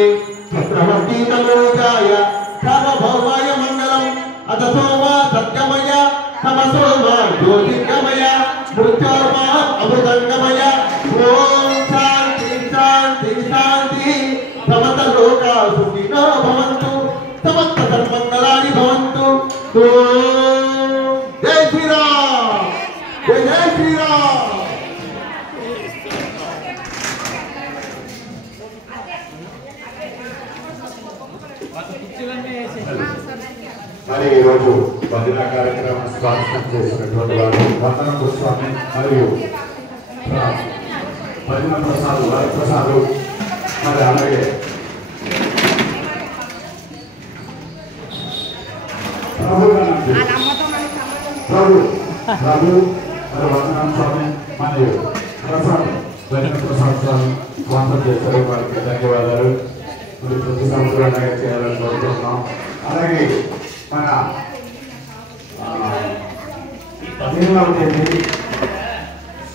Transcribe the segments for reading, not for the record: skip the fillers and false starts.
ब्रह्मणे चक्रवर्ती तनोजाय सार्वभौमाय मंगलम अथ सोमा सत्यमय तमसोमा ज्योतिर्गमय मृत्योर्मा अमृतंगमय ओम शांति शांति शांति समस्त लोका सुखिनो भवन्तु समस्त सन्मंगलानि भवन्तु जय श्री राम जय श्री राम। మరి ఈ రోజు భజన కార్యక్రమం స్వాగతం చేసినటువంటి వారు వందన గోస్వామి మరియు భజన ప్రసాద్ వరప్రసాద్ మరి అలాగే ప్రభు ప్రభు మరి వందనం స్వామి మరియు ప్రసాద్ భజన ప్రసాద్ స్వామి స్వాగతం చేశారు. వారికి ధన్యవాదాలు. మరి ప్రతి సంవత్సరం చేయాలని కోరుకుంటున్నాం. అలాగే మన 15వ తేదీ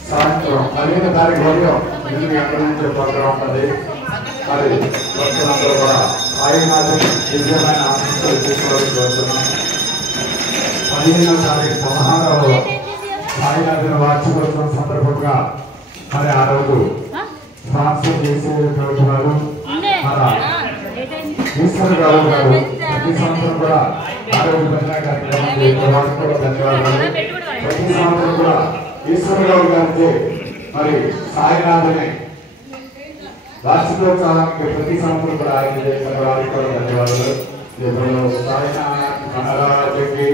సాయంత్రం 15వ తారీఖు ఉదయం 8 గంటల నుంచి ప్రోగ్రాం ఉంటుంది. మరి భక్తులందరూ కూడా సాయినాథం దివ్యమైన ఆశీస్సులు తీసుకోవాలని కోరుతున్నాం. 15వ తారీఖు 16వ సాయినాథుని వార్షికోత్సవం సందర్భంగా మరి ఆ రోజు స్పాన్సర్ చేసేటువంటి వారు మన ఈశ్వర్ రావు గారు ప్రతి సంవత్సరం కూడా ఆరోగ్య భజన కార్యక్రమం కూడా ధన్యవాదాలు. ప్రతి సంవత్సరం కూడా ఈశ్వర్ రావు గారికి మరి సాయినాథుని వార్షికోత్సవానికి ప్రతి సంవత్సరం కూడా ఆయన చేసిన వారికి కూడా ధన్యవాదాలు. సాయినాథ్ మహారాజుకి